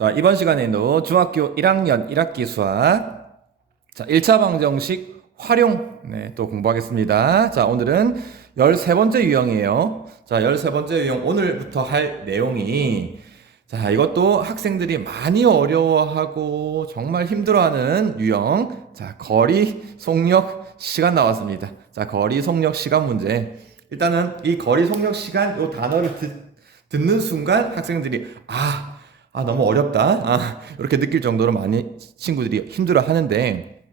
자, 이번 시간에도 중학교 1학년 1학기 수학 1차 방정식 활용 또 공부하겠습니다. 자, 오늘은 13번째 유형이에요. 자, 13번째 유형 오늘부터 할 내용이 이것도 학생들이 많이 어려워하고 정말 힘들어하는 유형. 자, 거리, 속력, 시간 나왔습니다. 자, 거리, 속력, 시간 문제. 일단은 이 거리, 속력, 시간 이 단어를 듣는 순간 학생들이 너무 어렵다. 이렇게 느낄 정도로 많이 친구들이 힘들어 하는데,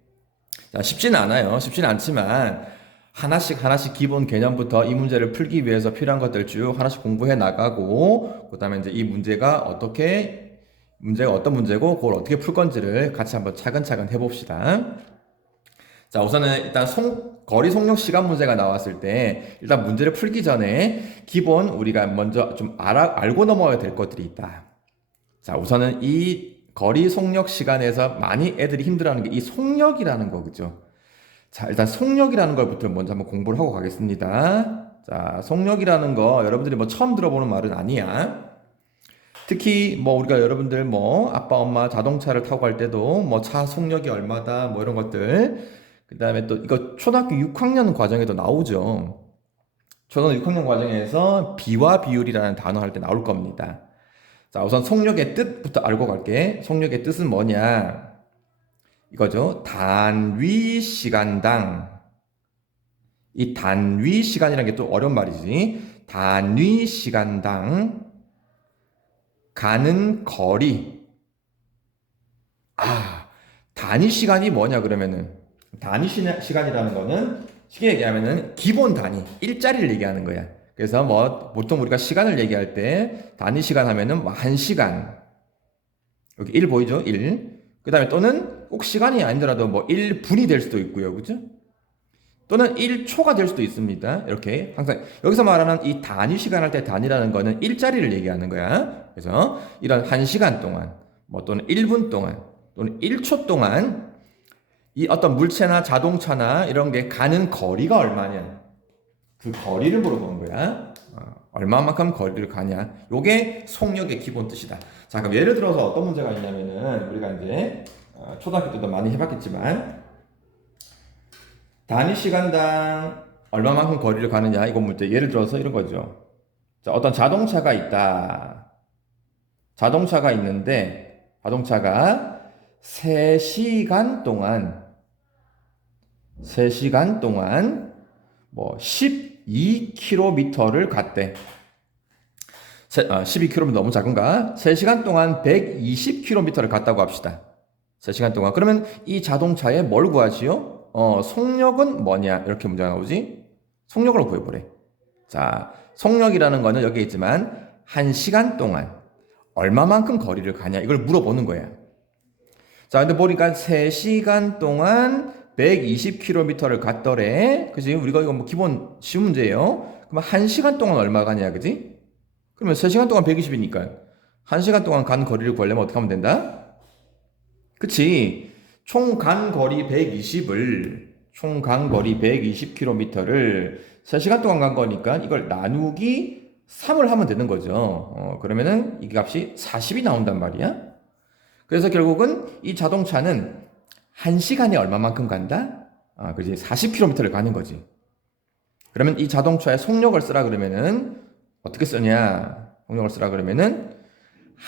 쉽지는 않아요. 쉽지는 않지만, 하나씩 기본 개념부터 이 문제를 풀기 위해서 필요한 것들 쭉 하나씩 공부해 나가고, 그 다음에 이제 이 문제가 어떤 문제고, 그걸 어떻게 풀 건지를 같이 한번 차근차근 해봅시다. 자, 우선은 일단 거리 속력 시간 문제가 나왔을 때, 일단 문제를 풀기 전에 기본 우리가 먼저 좀 알고 넘어야 될 것들이 있다. 자, 우선은 이 거리 속력 시간에서 많이 애들이 힘들어하는 게 이 속력이라는 거, 그죠? 자, 일단 속력이라는 걸부터 먼저 한번 공부를 하고 가겠습니다. 자, 속력이라는 거 여러분들이 뭐 처음 들어보는 말은 아니야. 특히 뭐 우리가 여러분들 뭐 아빠 엄마 자동차를 타고 갈 때도 뭐 차 속력이 얼마다 뭐 이런 것들, 그 다음에 또 이거 초등학교 6학년 과정에도 나오죠. 초등학교 6학년 과정에서 비와 비율이라는 단어 할 때 나올 겁니다. 자, 우선 속력의 뜻부터 알고 갈게. 속력의 뜻은 뭐냐? 이거죠. 단위 시간당. 이 단위 시간이라는 게 또 어려운 말이지. 단위 시간당 가는 거리. 단위 시간이 뭐냐 그러면은 단위 시간이라는 거는 쉽게 얘기하면은 기본 단위, 일자리를 얘기하는 거야. 그래서 뭐 보통 우리가 시간을 얘기할 때 단위 시간 하면은 뭐 1시간. 여기 1 보이죠? 1. 그다음에 또는 꼭 시간이 아니더라도 뭐 1분이 될 수도 있고요. 그죠? 또는 1초가 될 수도 있습니다. 이렇게 항상 여기서 말하는 이 단위 시간 할 때 단위라는 거는 일자리를 얘기하는 거야. 그래서 이런 1시간 동안 뭐 또는 1분 동안 또는 1초 동안 이 어떤 물체나 자동차나 이런 게 가는 거리가 얼마냐. 그 거리를 물어보는 거야. 얼마만큼 거리를 가냐. 요게 속력의 기본 뜻이다. 자, 그럼 예를 들어서 어떤 문제가 있냐면은 우리가 이제 초등학교 때도 많이 해봤겠지만 단위 시간당 얼마만큼 거리를 가느냐 이건 문제. 예를 들어서 이런 거죠. 자, 어떤 자동차가 있다. 자동차가 있는데 자동차가 3시간 동안 뭐 12km를 갔대. 12km 너무 작은가? 3시간 동안 120km를 갔다고 합시다. 3시간 동안. 그러면 이 자동차에 뭘 구하지요? 속력은 뭐냐? 이렇게 문제가 나오지? 속력을 구해보래. 자, 속력이라는 거는 여기 있지만 1시간 동안 얼마만큼 거리를 가냐? 이걸 물어보는 거야. 자, 근데 보니까 3시간 동안 120km를 갔더래. 그지? 우리가 이거 뭐 기본 쉬운 문제예요. 그럼 1시간 동안 얼마 가냐, 그지? 그러면 3시간 동안 120이니까 1시간 동안 간 거리를 구하려면 어떻게 하면 된다? 그치? 총 간 거리 120km를 3시간 동안 간 거니까 이걸 나누기 3을 하면 되는 거죠. 그러면은 이 값이 40이 나온단 말이야. 그래서 결국은 이 자동차는 1시간에 얼마만큼 간다? 그지? 40km를 가는 거지. 그러면 이 자동차의 속력을 쓰라 그러면은 어떻게 쓰냐? 속력을 쓰라 그러면은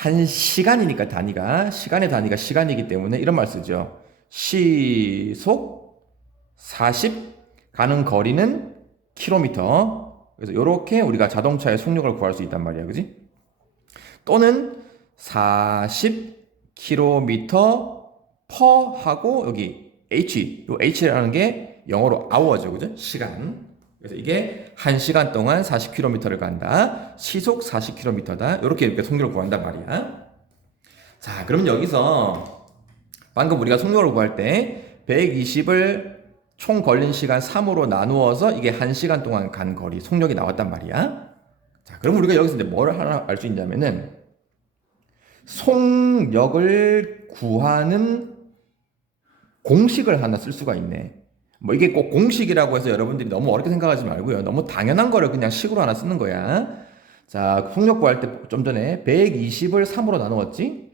1시간이니까 시간의 단위가 시간이기 때문에 이런 말 쓰죠. 시속 40 가는 거리는 킬로미터. 그래서 이렇게 우리가 자동차의 속력을 구할 수 있단 말이야. 그지? 또는 40km per 하고 여기 h, 요 h라는 게 영어로 hour죠. 그죠? 시간. 그래서 이게 1시간 동안 40km를 간다. 시속 40km다. 이렇게 속력을 구한단 말이야. 자, 그러면 여기서 방금 우리가 속력을 구할 때 120을 총 걸린 시간 3으로 나누어서 이게 1시간 동안 간 거리 속력이 나왔단 말이야. 자, 그럼 우리가 여기서 이제 뭘 하나 알 수 있냐면은 속력을 구하는 공식을 하나 쓸 수가 있네. 뭐 이게 꼭 공식이라고 해서 여러분들이 너무 어렵게 생각하지 말고요. 너무 당연한 거를 그냥 식으로 하나 쓰는 거야. 자, 속력 구할 때 좀 전에 120을 3으로 나누었지?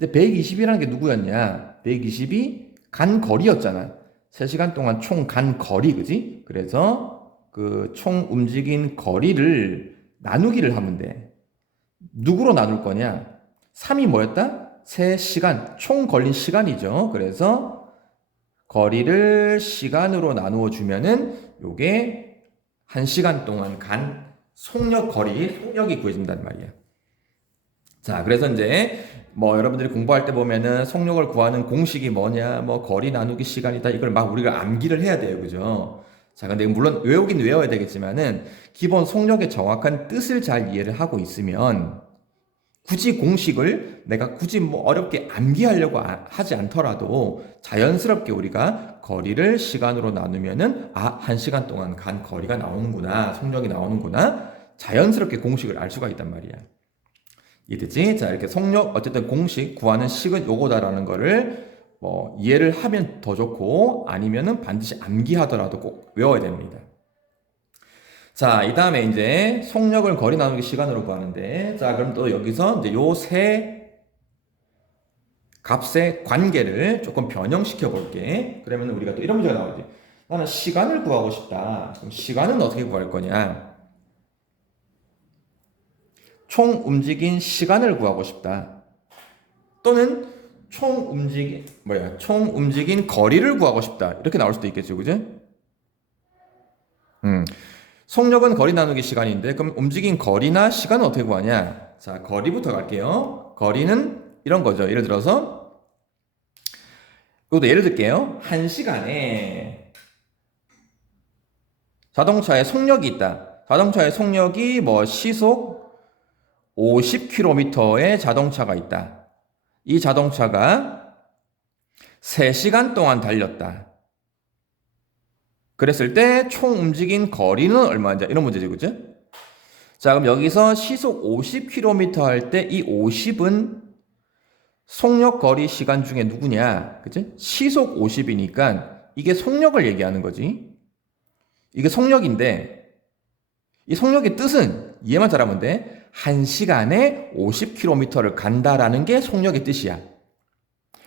근데 120이라는 게 누구였냐? 120이 간 거리였잖아. 3시간 동안 총 간 거리, 그지? 그래서 그 총 움직인 거리를 나누기를 하면 돼. 누구로 나눌 거냐? 3이 뭐였다? 3시간, 총 걸린 시간이죠. 그래서 거리를 시간으로 나누어 주면은 요게 1시간 동안 간 속력 거리, 속력이 구해진단 말이야. 자, 그래서 이제 뭐 여러분들이 공부할 때 보면은 속력을 구하는 공식이 뭐냐, 뭐 거리 나누기 시간이다. 이걸 막 우리가 암기를 해야 돼요. 그죠? 자, 근데 물론 외우긴 외워야 되겠지만은 기본 속력의 정확한 뜻을 잘 이해를 하고 있으면 굳이 공식을 내가 굳이 뭐 어렵게 암기하려고 하지 않더라도 자연스럽게 우리가 거리를 시간으로 나누면은 1시간 동안 간 거리가 나오는구나, 속력이 나오는구나, 자연스럽게 공식을 알 수가 있단 말이야. 이해되지? 자, 이렇게 속력, 어쨌든 공식 구하는 식은 요거다라는 거를 뭐 이해를 하면 더 좋고 아니면은 반드시 암기하더라도 꼭 외워야 됩니다. 자, 이 다음에 이제 속력을 거리 나누기 시간으로 구하는데, 자, 그럼 또 여기서 이제 요 세 값의 관계를 조금 변형시켜 볼게. 그러면 우리가 또 이런 문제가 나오지. 나는 시간을 구하고 싶다. 그럼 시간은 어떻게 구할 거냐? 총 움직인 시간을 구하고 싶다. 또는 총 움직인 거리를 구하고 싶다. 이렇게 나올 수도 있겠죠, 그죠? 속력은 거리 나누기 시간인데, 그럼 움직인 거리나 시간은 어떻게 구하냐? 자, 거리부터 갈게요. 거리는 이런 거죠. 예를 들어서, 이것도 예를 들게요. 1시간에 자동차에 속력이 있다. 자동차의 속력이 뭐 시속 50km의 자동차가 있다. 이 자동차가 3시간 동안 달렸다. 그랬을 때 총 움직인 거리는 얼마냐? 이런 문제죠, 그죠? 자, 그럼 여기서 시속 50km 할 때 이 50은 속력 거리 시간 중에 누구냐? 그치? 시속 50이니까 이게 속력을 얘기하는 거지. 이게 속력인데 이 속력의 뜻은 이해만 잘하면 돼. 1시간에 50km를 간다라는 게 속력의 뜻이야.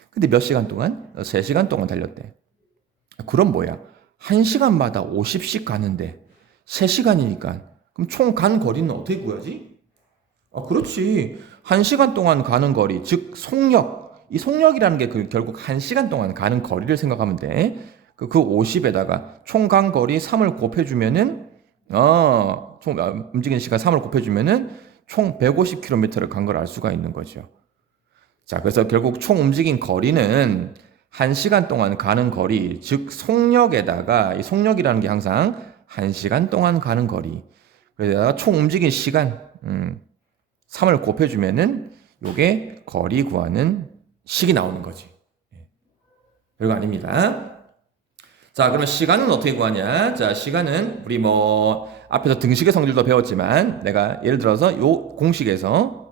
근데 몇 시간 동안? 3시간 동안 달렸대. 그럼 뭐야? 1시간마다 50씩 가는데 3시간이니까 그럼 총 간 거리는 어떻게 구하지? 그렇지. 1시간 동안 가는 거리, 즉 속력. 이 속력이라는 게 결국 1시간 동안 가는 거리를 생각하면 돼. 그 50에다가 총 간 거리 3을 곱해주면은 총 움직이는 시간 3을 곱해주면은 총 150km를 간 걸 알 수가 있는 거죠. 자, 그래서 결국 총 움직인 거리는 1시간 동안 가는 거리, 즉 속력에다가 이 속력이라는 게 항상 1시간 동안 가는 거리. 그래서 총 움직인 시간 3을 곱해주면은 요게 거리 구하는 식이 나오는 거지. 별거 아닙니다. 자, 그러면 시간은 어떻게 구하냐? 자, 시간은 우리 뭐 앞에서 등식의 성질도 배웠지만 내가 예를 들어서 요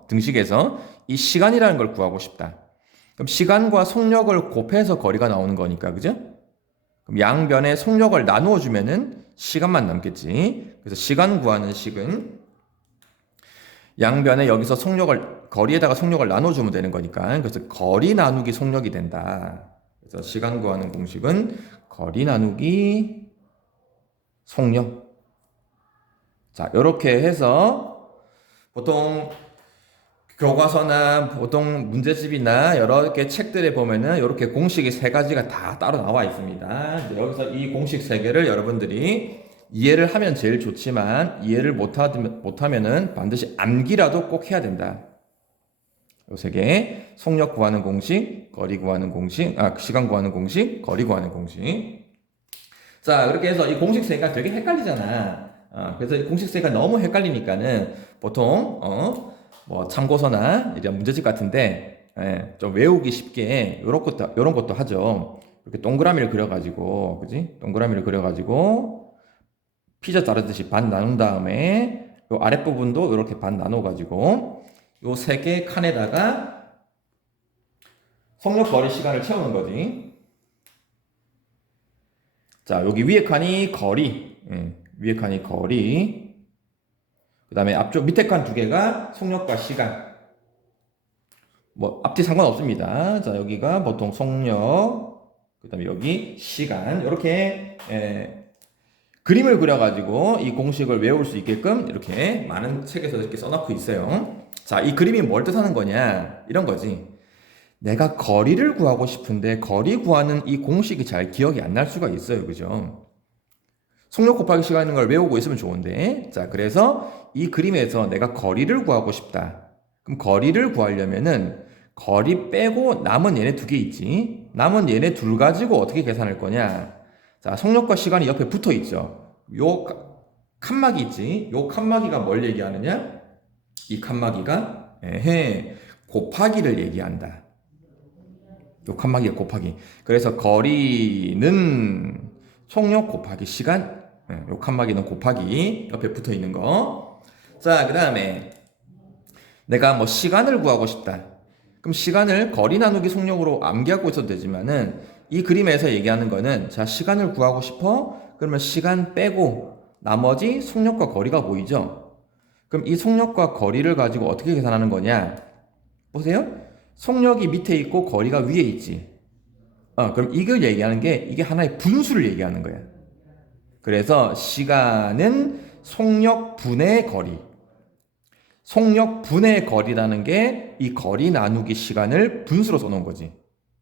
등식에서 이 시간이라는 걸 구하고 싶다. 그럼 시간과 속력을 곱해서 거리가 나오는 거니까, 그죠? 그럼 양변에 속력을 나누어 주면은 시간만 남겠지. 그래서 시간 구하는 식은 양변에 여기서 거리에다가 속력을 나눠 주면 되는 거니까. 그래서 거리 나누기 속력이 된다. 그래서 시간 구하는 공식은 거리 나누기 속력. 자, 이렇게 해서 보통 교과서나 보통 문제집이나 여러 개 책들에 보면은 이렇게 공식이 3가지가 다 따로 나와 있습니다. 여기서 이 공식 3개를 여러분들이 이해를 하면 제일 좋지만 이해를 못하면은 반드시 암기라도 꼭 해야 된다. 요 3개. 속력 구하는 공식, 거리 구하는 공식, 시간 구하는 공식, 거리 구하는 공식. 자, 그렇게 해서 이 공식 3개가 되게 헷갈리잖아. 그래서 이 공식 3개가 너무 헷갈리니까는 보통 뭐 참고서나 이런 문제집 같은데 좀 외우기 쉽게 요런 것도 하죠. 이렇게 동그라미를 그려가지고, 그지? 동그라미를 그려가지고 피자 자르듯이 반 나눈 다음에 요 아랫부분도 이렇게 반 나눠가지고 요 3개 칸에다가 속력 거리 시간을 채우는 거지. 자, 여기 위에 칸이 거리, 위에 칸이 거리. 그 다음에 앞쪽 밑에 칸 2개가 속력과 시간. 뭐 앞뒤 상관없습니다. 자, 여기가 보통 속력, 그다음에 여기 시간 이렇게 그림을 그려가지고 이 공식을 외울 수 있게끔 이렇게 많은 책에서 이렇게 써놓고 있어요. 자, 이 그림이 뭘 뜻하는 거냐? 이런 거지. 내가 거리를 구하고 싶은데 거리 구하는 이 공식이 잘 기억이 안 날 수가 있어요. 그죠? 속력 곱하기 시간인 걸 외우고 있으면 좋은데. 자, 그래서 이 그림에서 내가 거리를 구하고 싶다. 그럼 거리를 구하려면은 거리 빼고 남은 얘네 두 개 있지. 남은 얘네 둘 가지고 어떻게 계산할 거냐? 자, 속력과 시간이 옆에 붙어 있죠. 요 칸막이 있지. 요 칸막이가 뭘 얘기하느냐? 이 칸막이가 곱하기를 얘기한다. 요 칸막이가 곱하기. 그래서 거리는 속력 곱하기 시간. 요 칸막이는 곱하기 옆에 붙어 있는 거. 자, 그 다음에 내가 뭐 시간을 구하고 싶다. 그럼 시간을 거리 나누기 속력으로 암기하고 있어도 되지만은 이 그림에서 얘기하는 거는 자, 시간을 구하고 싶어? 그러면 시간 빼고 나머지 속력과 거리가 보이죠? 그럼 이 속력과 거리를 가지고 어떻게 계산하는 거냐? 보세요. 속력이 밑에 있고 거리가 위에 있지. 그럼 이걸 얘기하는 게 이게 하나의 분수를 얘기하는 거야. 그래서 시간은 속력 분의 거리. 속력 분의 거리라는 게 이 거리 나누기 시간을 분수로 써놓은 거지.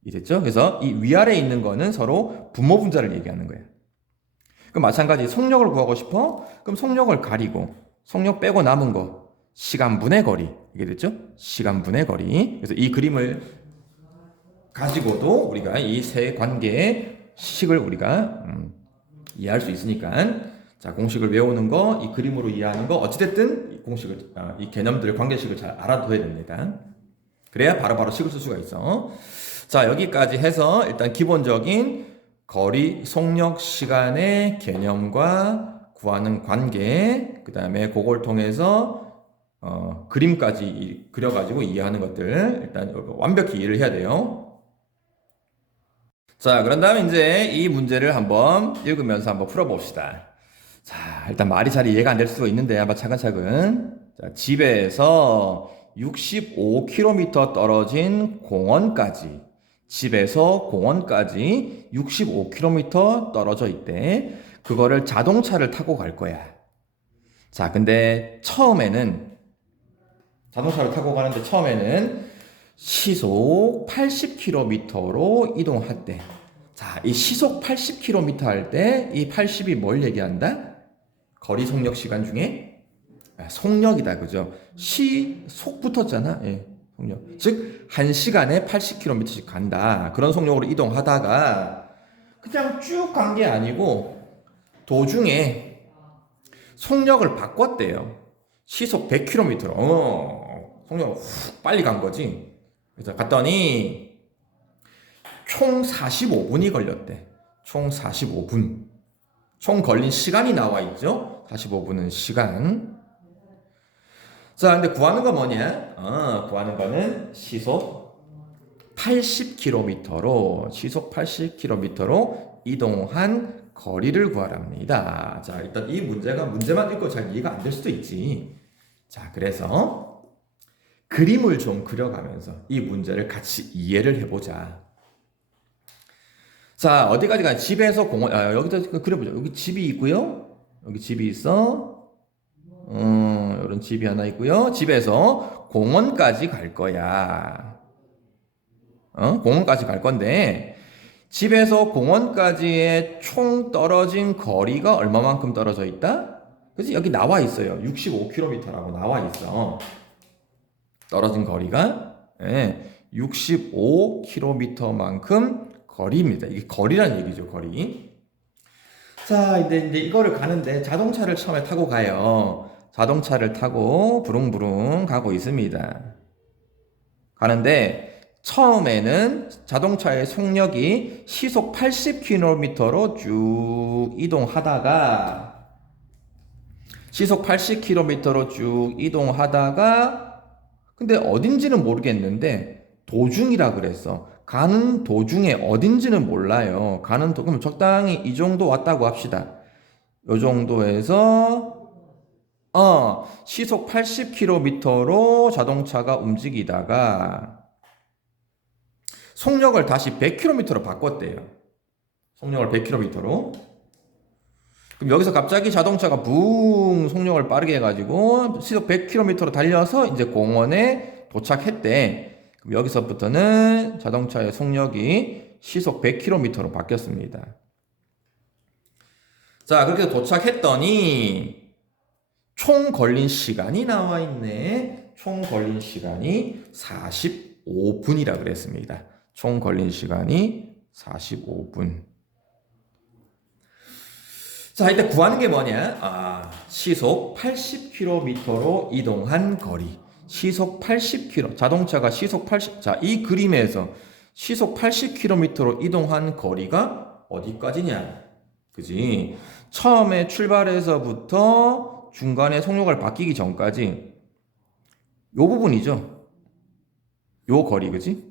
이됐죠? 그래서 이 위아래에 있는 거는 서로 분모 분자를 얘기하는 거야. 그럼 마찬가지 속력을 구하고 싶어? 그럼 속력을 가리고 속력 빼고 남은 거 시간 분의 거리. 이게 됐죠? 시간 분의 거리. 그래서 이 그림을 가지고도 우리가 이 세 관계의 식을 우리가 이해할 수 있으니까 자, 공식을 외우는 거, 이 그림으로 이해하는 거, 어찌됐든 이 공식을, 이 개념들, 관계식을 잘 알아둬야 됩니다. 그래야 바로바로 식을 쓸 수가 있어. 자, 여기까지 해서 일단 기본적인 거리, 속력, 시간의 개념과 구하는 관계, 그 다음에 그걸 통해서 그림까지 그려가지고 이해하는 것들 일단 완벽히 이해를 해야 돼요. 자, 그런 다음에 이제 이 문제를 한번 읽으면서 한번 풀어봅시다. 자, 일단 말이 잘 이해가 안 될 수가 있는데 한번 차근차근. 자, 집에서 65km 떨어진 공원까지, 집에서 공원까지 65km 떨어져 있대. 그거를 자동차를 타고 갈 거야. 자, 근데 처음에는 자동차를 타고 가는데 처음에는 시속 80km로 이동할 때. 자, 이 시속 80km 할 때 이 80이 뭘 얘기한다? 거리 속력 시간 중에 속력이다. 그죠? 속 붙었잖아. 예, 속력. 즉 1시간에 80km씩 간다. 그런 속력으로 이동하다가 그냥 쭉 간 게 아니고 도중에 속력을 바꿨대요. 시속 100km로. 속력을 훅 빨리 간 거지. 그래서 갔더니 총 45분이 걸렸대. 총 45분. 총 걸린 시간이 나와 있죠? 45분은 시간. 자, 근데 구하는 건 뭐냐? 구하는 거는 시속 80km로, 시속 80km로 이동한 거리를 구하랍니다. 자, 일단 이 문제만 읽고 잘 이해가 안 될 수도 있지. 자, 그래서 그림을 좀 그려가면서 이 문제를 같이 이해를 해보자. 자, 어디까지 가? 집에서 공원, 여기다 그려보자. 여기 집이 있고요. 여기 집이 있어. 이런 집이 하나 있고요. 집에서 공원까지 갈 거야. 공원까지 갈 건데, 집에서 공원까지의 총 떨어진 거리가 얼마만큼 떨어져 있다? 그래서 여기 나와 있어요. 65km라고 나와 있어. 떨어진 거리가 65km만큼 거리입니다. 이게 거리란 얘기죠, 거리. 자, 이제 이거를 가는데 자동차를 처음에 타고 가요. 자동차를 타고 부릉부릉 가고 있습니다. 가는데 처음에는 자동차의 속력이 시속 80km로 쭉 이동하다가 시속 80km로 쭉 이동하다가 근데 어딘지는 모르겠는데 도중이라 그랬어. 가는 도중에 어딘지는 몰라요. 그럼 적당히 이 정도 왔다고 합시다. 요 정도에서 시속 80km로 자동차가 움직이다가 속력을 다시 100km로 바꿨대요. 속력을 100km로. 그럼 여기서 갑자기 자동차가 붕 속력을 빠르게 해가지고 시속 100km로 달려서 이제 공원에 도착했대. 그럼 여기서부터는 자동차의 속력이 시속 100km로 바뀌었습니다. 자, 그렇게 해서 도착했더니 총 걸린 시간이 나와 있네. 총 걸린 시간이 45분이라 그랬습니다. 총 걸린 시간이 45분. 자, 일단 구하는 게 뭐냐? 시속 80km로 이동한 거리. 시속 80km. 자동차가 시속 80. 자, 이 그림에서 시속 80km로 이동한 거리가 어디까지냐? 그지? 처음에 출발해서부터 중간에 속력을 바뀌기 전까지 요 부분이죠. 요 거리, 그지?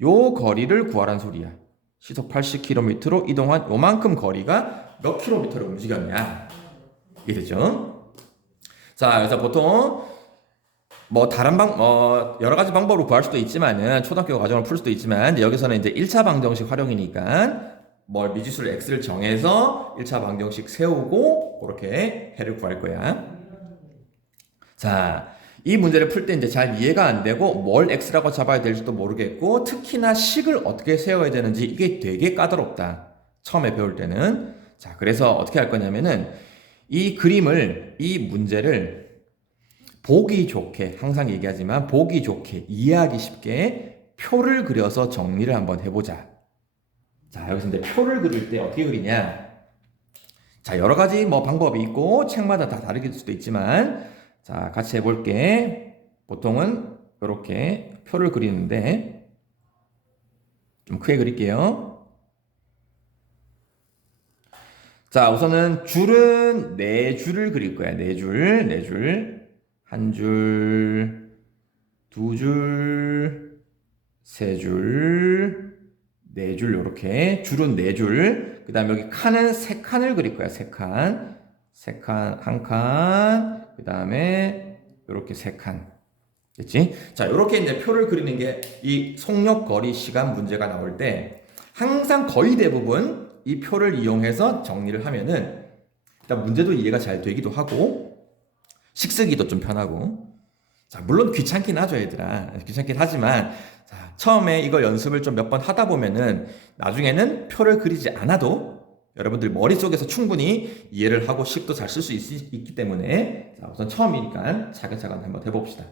요 거리를 구하란 소리야. 시속 80km로 이동한 요만큼 거리가 몇 킬로미터를 움직였냐. 이해되죠? 자, 그래서 보통 뭐 다른 여러 가지 방법으로 구할 수도 있지만은 초등학교 과정을 풀 수도 있지만 여기서는 이제 1차 방정식 활용이니까 뭐 미지수를 x를 정해서 1차 방정식 세우고 그렇게 해를 구할 거야. 자, 이 문제를 풀 때 이제 잘 이해가 안 되고 뭘 x라고 잡아야 될지도 모르겠고 특히나 식을 어떻게 세워야 되는지 이게 되게 까다롭다. 처음에 배울 때는. 자, 그래서 어떻게 할 거냐면은 이 그림을, 이 문제를 보기 좋게, 항상 얘기하지만 보기 좋게, 이해하기 쉽게 표를 그려서 정리를 한번 해보자. 자, 여기서 이제 표를 그릴 때 어떻게 그리냐? 자, 여러 가지 뭐 방법이 있고 책마다 다 다르길 수도 있지만 자, 같이 해볼게. 보통은 이렇게 표를 그리는데 좀 크게 그릴게요. 자, 우선은 줄은 네 줄을 그릴 거야. 네 줄. 한 줄, 두 줄, 세 줄, 네 줄, 요렇게. 줄은 네 줄. 그 다음에 여기 칸은 세 칸을 그릴 거야. 세 칸. 한 칸. 그 다음에 요렇게 세 칸. 됐지? 자, 요렇게 이제 표를 그리는 게 이 속력 거리 시간 문제가 나올 때 항상 거의 대부분 이 표를 이용해서 정리를 하면은 일단 문제도 이해가 잘 되기도 하고 식 쓰기도 좀 편하고. 자, 물론 귀찮긴 하죠, 얘들아. 귀찮긴 하지만 자, 처음에 이걸 연습을 좀 몇 번 하다 보면은 나중에는 표를 그리지 않아도 여러분들 머릿속에서 충분히 이해를 하고 식도 잘 쓸 수 있기 때문에 자, 우선 처음이니까 차근차근 한번 해봅시다.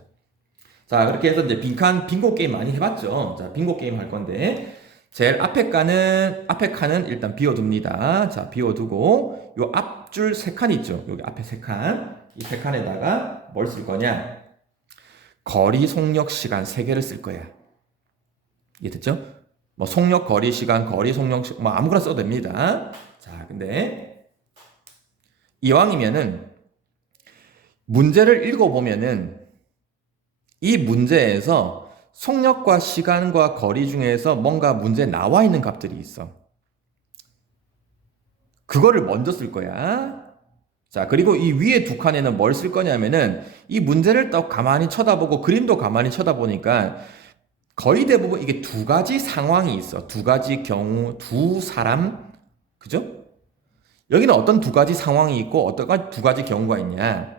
자, 그렇게 해서 이제 빙고 게임 많이 해봤죠. 자, 빙고 게임 할 건데 제일 앞에 칸은 일단 비워둡니다. 자, 비워두고 요 앞줄 세 칸 있죠. 여기 앞에 세 칸. 이 세 칸에다가 뭘 쓸 거냐? 거리, 속력, 시간 세 개를 쓸 거야. 이해됐죠? 뭐 속력, 거리, 시간, 거리, 속력, 뭐 아무거나 써도 됩니다. 자, 근데 이왕이면은 문제를 읽어보면은 이 문제에서 속력과 시간과 거리 중에서 뭔가 문제에 나와 있는 값들이 있어. 그거를 먼저 쓸 거야. 자, 그리고 이 위에 두 칸에는 뭘 쓸 거냐면은 이 문제를 또 가만히 쳐다보고 그림도 가만히 쳐다보니까 거의 대부분 이게 두 가지 상황이 있어. 두 가지 경우, 두 사람. 그죠? 여기는 어떤 두 가지 상황이 있고 어떤 두 가지 경우가 있냐.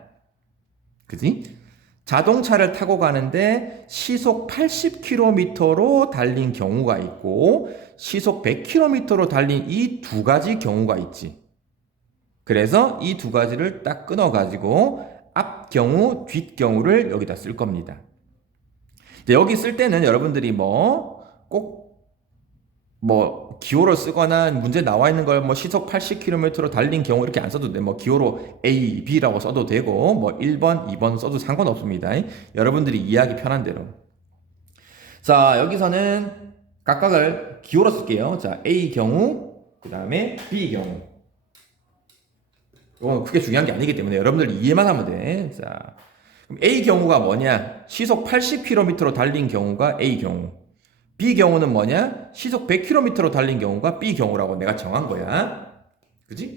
그지? 자동차를 타고 가는데 시속 80km로 달린 경우가 있고 시속 100km로 달린 이 두 가지 경우가 있지. 그래서 이 두 가지를 딱 끊어가지고 앞 경우, 뒷 경우를 여기다 쓸 겁니다. 여기 쓸 때는 여러분들이 꼭 기호로 쓰거나 문제 나와 있는 걸 시속 80km로 달린 경우 이렇게 안 써도 돼. 기호로 A, B라고 써도 되고 1번, 2번 써도 상관없습니다. 여러분들이 이해하기 편한 대로. 자, 여기서는 각각을 기호로 쓸게요. 자, A 경우, 그 다음에 B 경우. 이건 크게 중요한 게 아니기 때문에 여러분들 이해만 하면 돼. 자, 그럼 A 경우가 뭐냐? 시속 80km로 달린 경우가 A 경우. B 경우는 뭐냐? 시속 100km로 달린 경우가 B 경우라고 내가 정한 거야. 그지?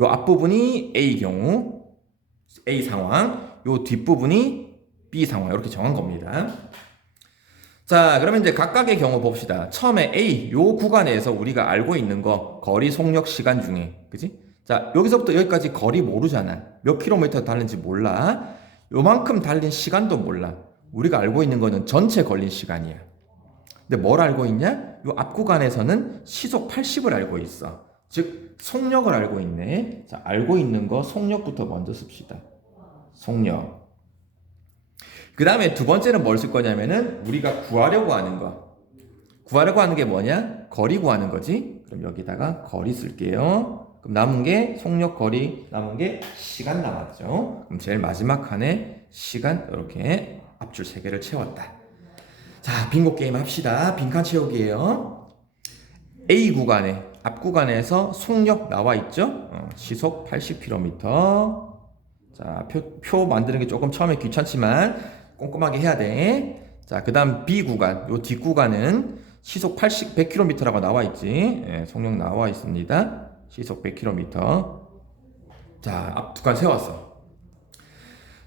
요 앞부분이 A 경우, A 상황, 요 뒷부분이 B 상황. 이렇게 정한 겁니다. 자, 그러면 이제 각각의 경우 봅시다. 처음에 A, 요 구간에서 우리가 알고 있는 거, 거리, 속력, 시간 중에. 그지? 자, 여기서부터 여기까지 거리 모르잖아. 몇 킬로미터 달린지 몰라. 요만큼 달린 시간도 몰라. 우리가 알고 있는 거는 전체 걸린 시간이야. 근데 뭘 알고 있냐? 요 앞 구간에서는 시속 80을 알고 있어. 즉, 속력을 알고 있네. 자, 알고 있는 거 속력부터 먼저 씁시다. 속력. 그 다음에 두 번째는 뭘 쓸 거냐면은 우리가 구하려고 하는 거. 구하려고 하는 게 뭐냐? 거리 구하는 거지. 그럼 여기다가 거리 쓸게요. 그럼 남은 게 속력, 거리, 남은 게 시간 남았죠. 그럼 제일 마지막 칸에 시간 이렇게 앞줄 3개를 채웠다. 자, 빙고 게임 합시다. 빈칸 채우기예요. A 구간에 앞 구간에서 속력 나와 있죠? 시속 80km. 자, 표 만드는 게 조금 처음에 귀찮지만 꼼꼼하게 해야 돼. 자, 그 다음 B 구간, 요 뒷 구간은 시속 100km라고 나와 있지. 예, 속력 나와 있습니다. 시속 100km. 자, 앞 두 칸 세웠어.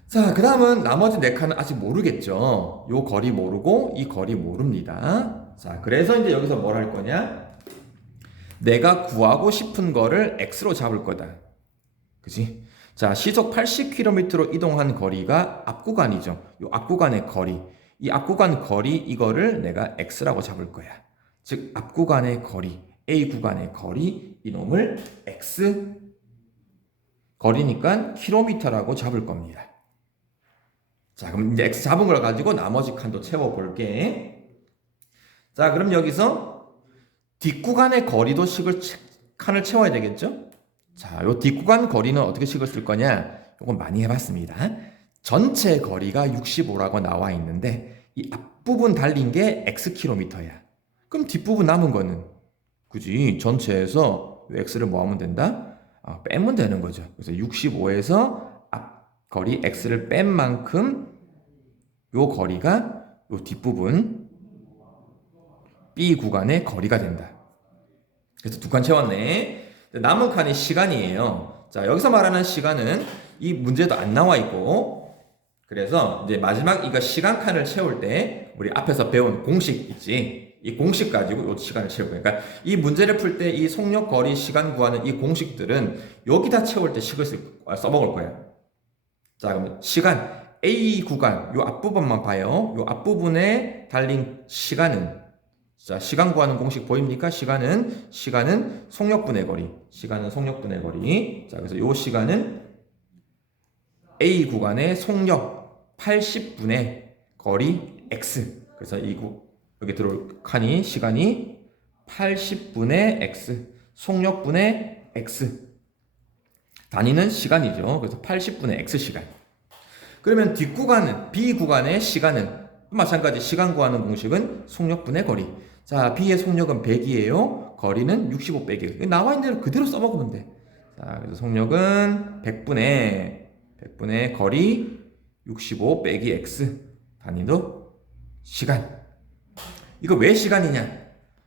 자, 그 다음은 나머지 4칸은 아직 모르겠죠. 요 거리 모르고 이 거리 모릅니다. 자, 그래서 이제 여기서 뭘 할 거냐? 내가 구하고 싶은 거를 X로 잡을 거다. 그치? 자, 시속 80km로 이동한 거리가 앞 구간이죠. 요 앞 구간의 거리. 이 앞 구간 거리 이거를 내가 X라고 잡을 거야. 즉, 앞 구간의 거리, A 구간의 거리 이놈을 X 거리니까 킬로미터라고 잡을 겁니다. 자, 그럼 이제 X 잡은 걸 가지고 나머지 칸도 채워 볼게. 자, 그럼 여기서 뒷구간의 거리도 칸을 채워야 되겠죠? 자, 요 뒷구간 거리는 어떻게 식을 쓸 거냐? 요건 많이 해봤습니다. 전체 거리가 65라고 나와 있는데 이 앞부분 달린 게 X킬로미터야. 그럼 뒷부분 남은 거는 그지? 전체에서 X를 뭐 하면 된다? 빼면 되는 거죠. 그래서 65에서 앞 거리 X를 뺀 만큼 요 거리가 요 뒷부분 B 구간의 거리가 된다. 그래서 두 칸 채웠네. 남은 칸이 시간이에요. 자, 여기서 말하는 시간은 이 문제도 안 나와 있고, 그래서 이제 마지막 이거 시간 칸을 채울 때 우리 앞에서 배운 공식 있지? 이 공식 가지고 이 시간을 채울 거예요. 그러니까 이 문제를 풀 때 이 속력, 거리, 시간 구하는 이 공식들은 여기다 채울 때 식을 써먹을 거야. 자, 그러면 시간 A 구간 요 앞부분만 봐요. 요 앞부분에 달린 시간은 자, 시간 구하는 공식 보입니까? 시간은 속력분의 거리. 시간은 속력분의 거리. 자, 그래서 요 시간은 A 구간의 속력 80분의 거리 X. 그래서 여기 들어올 칸이 시간이 80분의 X. 속력분의 X. 단위는 시간이죠. 그래서 80분의 X 시간. 그러면 뒷구간은 B 구간의 시간은 마찬가지 시간 구하는 공식은 속력분의 거리. 자, B의 속력은 100이에요. 거리는 65 빼기. 나와 있는 대로 그대로 써먹으면 돼. 자, 그래서 속력은 100분의 거리 65 빼기 X. 단위도 시간. 이거 왜 시간이냐?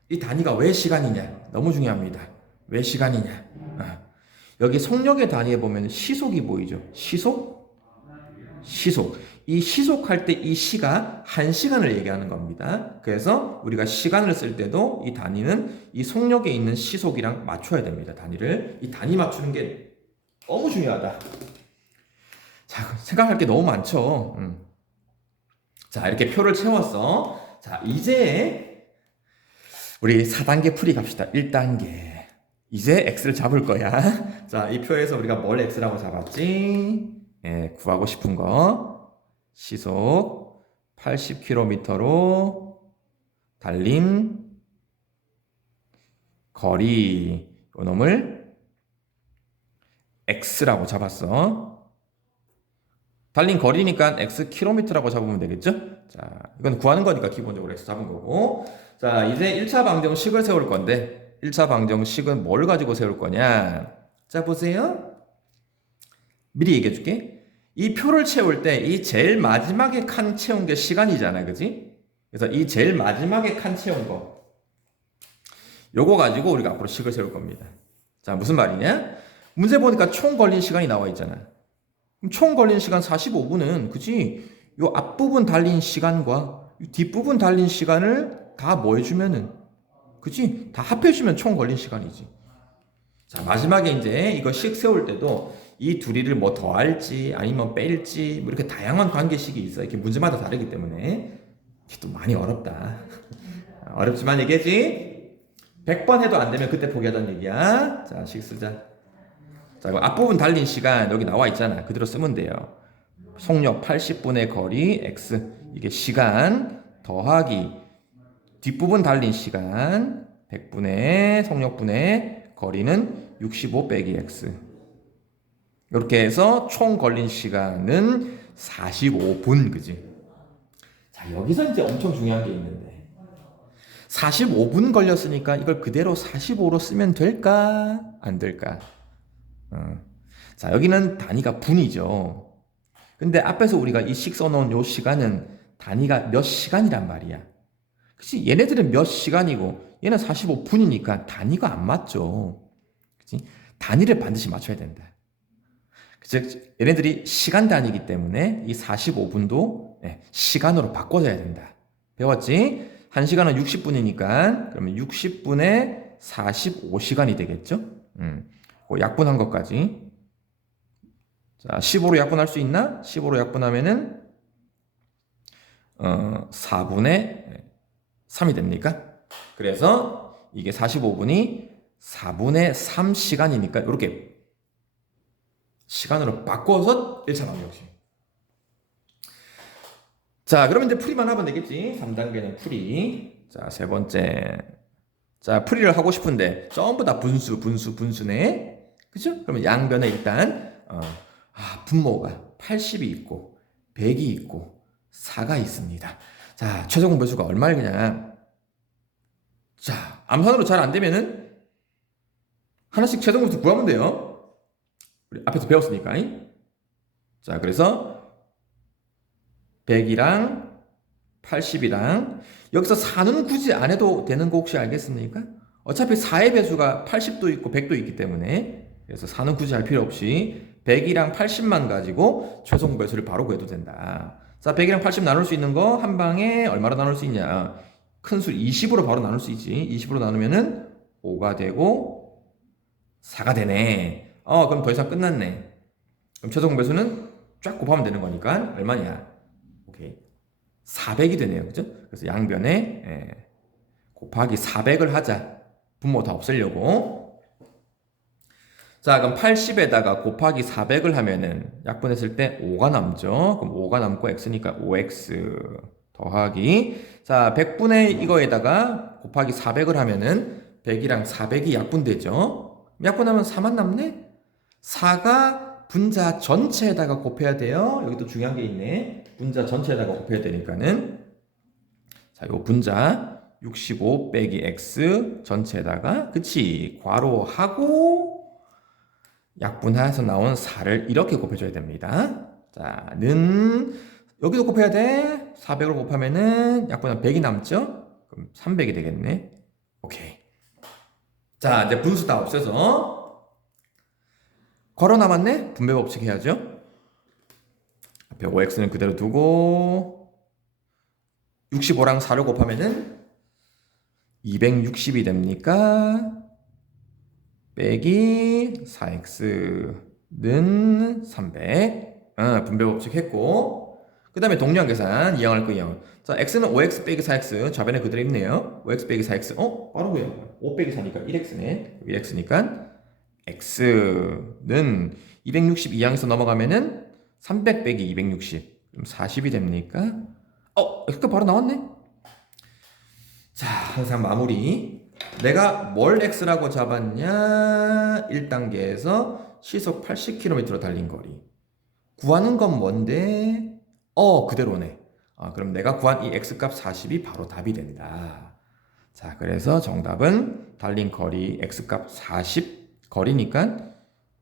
이 단위가 왜 시간이냐? 너무 중요합니다. 왜 시간이냐? 여기 속력의 단위에 보면 시속이 보이죠? 시속. 이 시속할 때 이 시가 1시간을 얘기하는 겁니다. 그래서 우리가 시간을 쓸 때도 이 단위는 이 속력에 있는 시속이랑 맞춰야 됩니다. 단위를. 이 단위 맞추는 게 너무 중요하다. 자, 생각할 게 너무 많죠. 자, 이렇게 표를 채웠어. 자, 이제 우리 4단계 풀이 갑시다. 1단계. 이제 X를 잡을 거야. 자, 이 표에서 우리가 뭘 X라고 잡았지? 예, 구하고 싶은 거. 시속 80km로 달린 거리. 요 놈을 X라고 잡았어. 달린 거리니까 X 킬로미터라고 잡으면 되겠죠? 자, 이건 구하는 거니까 기본적으로 X 잡은 거고. 자, 이제 1차 방정식을 세울 건데 1차 방정식은 뭘 가지고 세울 거냐? 자, 보세요. 미리 얘기해 줄게. 이 표를 채울 때 이 제일 마지막에 칸 채운 게 시간이잖아. 그지? 그래서 이 제일 마지막에 칸 채운 거 요거 가지고 우리가 앞으로 식을 세울 겁니다. 자, 무슨 말이냐? 문제 보니까 총 걸린 시간이 나와 있잖아. 그럼 총 걸린 시간 45분은 그지? 요 앞부분 달린 시간과 뒷부분 달린 시간을 다 뭐 해주면은, 그치? 다 합해주면 총 걸린 시간이지. 자, 마지막에 이제 이거 식 세울 때도 이 둘이를 뭐 더할지 아니면 뺄지 뭐 이렇게 다양한 관계식이 있어. 이렇게 문제마다 다르기 때문에 이게 또 많이 어렵다. 어렵지만 얘기했지? 100번 해도 안 되면 그때 포기하자는 얘기야. 자, 식 쓰자. 자, 이거 앞부분 달린 시간 여기 나와 있잖아. 그대로 쓰면 돼요. 속력 80분의 거리 x, 이게 시간 더하기 뒷부분 달린 시간 100분의 속력분의 거리는 65 빼기 x. 이렇게 해서 총 걸린 시간은 45분. 그지? 자, 여기서 이제 엄청 중요한 게 있는데 45분 걸렸으니까 이걸 그대로 45로 쓰면 될까? 안 될까? 자, 여기는 단위가 분이죠. 근데 앞에서 우리가 이 식 써놓은 요 시간은 단위가 몇 시간이란 말이야. 그치? 얘네들은 몇 시간이고 얘는 45분이니까 단위가 안 맞죠. 그치? 단위를 반드시 맞춰야 된다. 즉 얘네들이 시간 단위이기 때문에 이 45분도 시간으로 바꿔줘야 된다. 배웠지? 1시간은 60분이니까 그러면 60분에 45시간이 되겠죠? 약분한 것까지. 자, 15로 약분할 수 있나? 15로 약분하면은 4분의 3이 됩니까? 그래서 이게 45분이 4분의 3시간이니까 이렇게 시간으로 바꿔서 1차 방정식. 자, 그러면 이제 풀이만 하면 되겠지. 3단계는 풀이. 자, 세 번째. 자, 풀이를 하고 싶은데 전부 다 분수네. 그죠? 그러면 양변에 일단 분모가 80이 있고 100이 있고 4가 있습니다. 자, 최종 공배수가 얼마를 그냥 자, 암산으로 잘 안 되면은 하나씩 최종 공배수 구하면 돼요. 우리 앞에서 배웠으니까. 자, 그래서 100이랑 80이랑 여기서 4는 굳이 안 해도 되는 거 혹시 알겠습니까? 어차피 4의 배수가 80도 있고 100도 있기 때문에 그래서 4는 굳이 할 필요 없이 100이랑 80만 가지고 최종 배수를 바로 구해도 된다. 자, 100이랑 80 나눌 수 있는 거 한 방에 얼마로 나눌 수 있냐? 큰 수 20으로 바로 나눌 수 있지. 20으로 나누면은 5가 되고 4가 되네. 그럼 더 이상 끝났네. 그럼 최종 배수는 쫙 곱하면 되는 거니까 얼마냐? 오케이. 400이 되네요. 그죠? 그래서 양변에 곱하기 400을 하자. 분모 다 없애려고. 자, 그럼 80에다가 곱하기 400을 하면은 약분했을 때 5가 남죠. 그럼 5가 남고 x니까 5x 더하기 자, 100분의 이거에다가 곱하기 400을 하면은 100이랑 400이 약분되죠. 약분하면 4만 남네. 4가 분자 전체에다가 곱해야 돼요. 여기 또 중요한 게 있네. 분자 전체에다가 곱해야 되니까는 자, 요 분자 65 빼기 x 전체에다가 그치 괄호하고 약분해서 나온 4를 이렇게 곱해줘야 됩니다. 자, 는 여기도 곱해야 돼. 400을 곱하면은 약분하면 100이 남죠? 그럼 300이 되겠네. 오케이. 자, 이제 분수 다 없애서 괄호 남았네? 분배 법칙 해야죠. 앞에 5x는 그대로 두고 65랑 4를 곱하면은 260이 됩니까? 빼기 4x는 300. 분배 법칙 했고 그 다음에 동량 계산 이항할 거 이항. 자, x는 5x 빼기 4x 좌변에 그대로 있네요. 5x 빼기 4x 바로 구해. 5 빼기 4니까 1x네. 1x니까 x는 260 이항에서 넘어가면은 300 빼기 260 그럼 40이 됩니까? x가 바로 나왔네. 자, 항상 마무리. 내가 뭘 x라고 잡았냐? 1단계에서 시속 80km로 달린 거리. 구하는 건 뭔데? 그대로네. 그럼 내가 구한 이 x값 40이 바로 답이 된다. 자, 그래서 정답은 달린 거리 x값 40 거리니까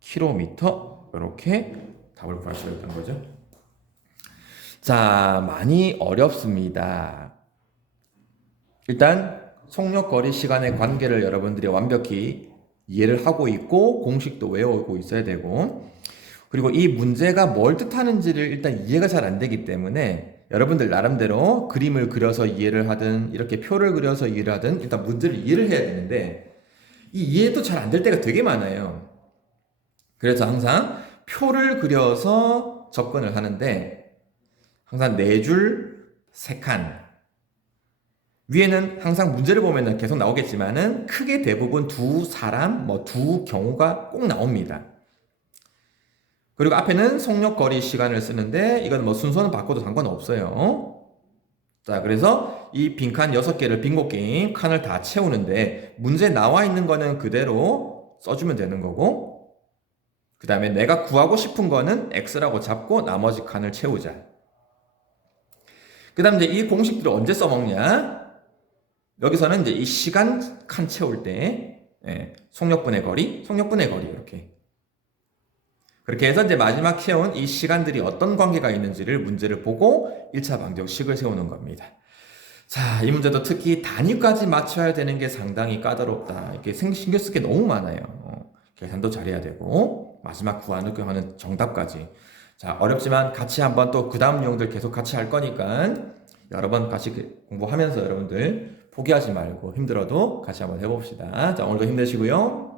킬로미터 이렇게 답을 구할 수가 있다는 거죠. 자, 많이 어렵습니다. 일단 속력 거리 시간의 관계를 여러분들이 완벽히 이해를 하고 있고 공식도 외우고 있어야 되고 그리고 이 문제가 뭘 뜻하는지를 일단 이해가 잘 안 되기 때문에 여러분들 나름대로 그림을 그려서 이해를 하든 이렇게 표를 그려서 이해를 하든 일단 문제를 이해를 해야 되는데 이 이해도 잘 안 될 때가 되게 많아요. 그래서 항상 표를 그려서 접근을 하는데 항상 4줄 3칸 위에는 항상 문제를 보면 계속 나오겠지만은 크게 대부분 두 사람, 두 경우가 꼭 나옵니다. 그리고 앞에는 속력거리 시간을 쓰는데 이건 순서는 바꿔도 상관없어요. 자, 그래서 이 빈칸 6개를 빙고 게임 칸을 다 채우는데 문제 나와 있는 거는 그대로 써주면 되는 거고 그 다음에 내가 구하고 싶은 거는 X라고 잡고 나머지 칸을 채우자. 그 다음에 이제 이 공식들을 언제 써먹냐? 여기서는 이제 이 시간 칸 채울 때 속력분의 거리, 속력분의 거리 이렇게 그렇게 해서 이제 마지막 채운 이 시간들이 어떤 관계가 있는지를 문제를 보고 1차 방정식을 세우는 겁니다. 자, 이 문제도 특히 단위까지 맞춰야 되는 게 상당히 까다롭다. 이렇게 신경 쓸 게 너무 많아요. 계산도 잘해야 되고 마지막 구하는 정답까지. 자, 어렵지만 같이 한번 또 그 다음 내용들 계속 같이 할 거니까 여러 번 같이 공부하면서 여러분들 포기하지 말고 힘들어도 같이 한번 해봅시다. 자, 오늘도 힘내시고요.